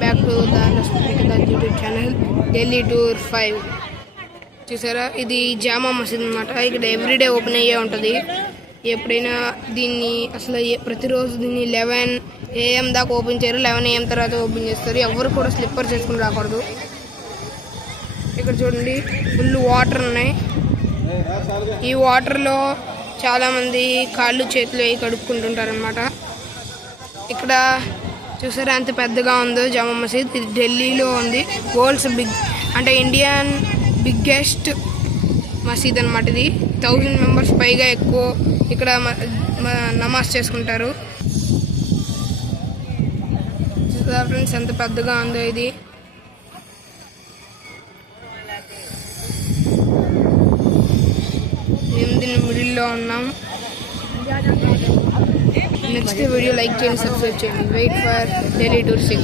Welcome back to the YouTube channel Delhi tour 5. చూసారా, ఇది జామా మసీద్ అనమాట. ఇక్కడ ఎవ్రీడే ఓపెన్ అయ్యే ఉంటుంది. ఎప్పుడైనా దీన్ని అసలు ప్రతిరోజు దీన్ని 11 AM దాకా ఓపెన్ చేయరు. 11 AM తర్వాత ఓపెన్ చేస్తారు. ఎవరు కూడా స్లిప్పర్స్ వేసుకుని రాకూడదు. ఇక్కడ చూడండి, ఫుల్ వాటర్ ఉన్నాయి. ఈ వాటర్లో చాలామంది కాళ్ళు చేతులు అవి కడుక్కుంటుంటారు అనమాట. ఇక్కడ చూసారా ఎంత పెద్దగా ఉందో జామా మసీద్. ఇది ఢిల్లీలో ఉంది. వరల్డ్స్ ఇండియన్ బిగ్గెస్ట్ మసీద్ అనమాట. ఇది 1000 మెంబర్స్ పైగా ఎక్కువ ఇక్కడ నమాజ్ చేసుకుంటారు. చూసారా ఫ్రెండ్స్ ఎంత పెద్దగా ఉందో ఇది. మేము దీని మిడిల్లో ఉన్నాం. నెక్స్ట్ వీడియో లైక్ చేయండి, సబ్స్క్రైబ్ చేయండి. Wait for Delhi tour 6.